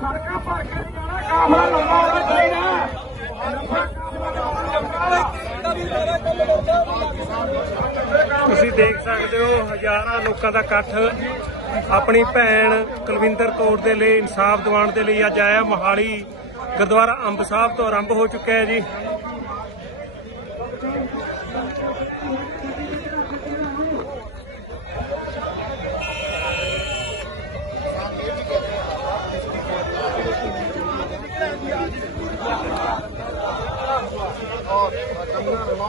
ਤੁਸੀਂ ਦੇਖ ਸਕਦੇ ਹੋ ਹਜ਼ਾਰਾਂ ਲੋਕਾਂ ਦਾ ਇਕੱਠ ਆਪਣੀ ਭੈਣ ਕੁਲਵਿੰਦਰ ਕੌਰ ਦੇ ਲਈ ਇਨਸਾਫ ਦਿਵਾਉਣ ਦੇ ਲਈ ਅੱਜ ਆਇਆ ਮਹਾਲੀ ਗੁਰਦੁਆਰਾ ਅੰਬ ਸਾਹਿਬ ਤੋਂ ਆਰੰਭ ਹੋ ਚੁੱਕਿਆ ਹੈ ਜੀ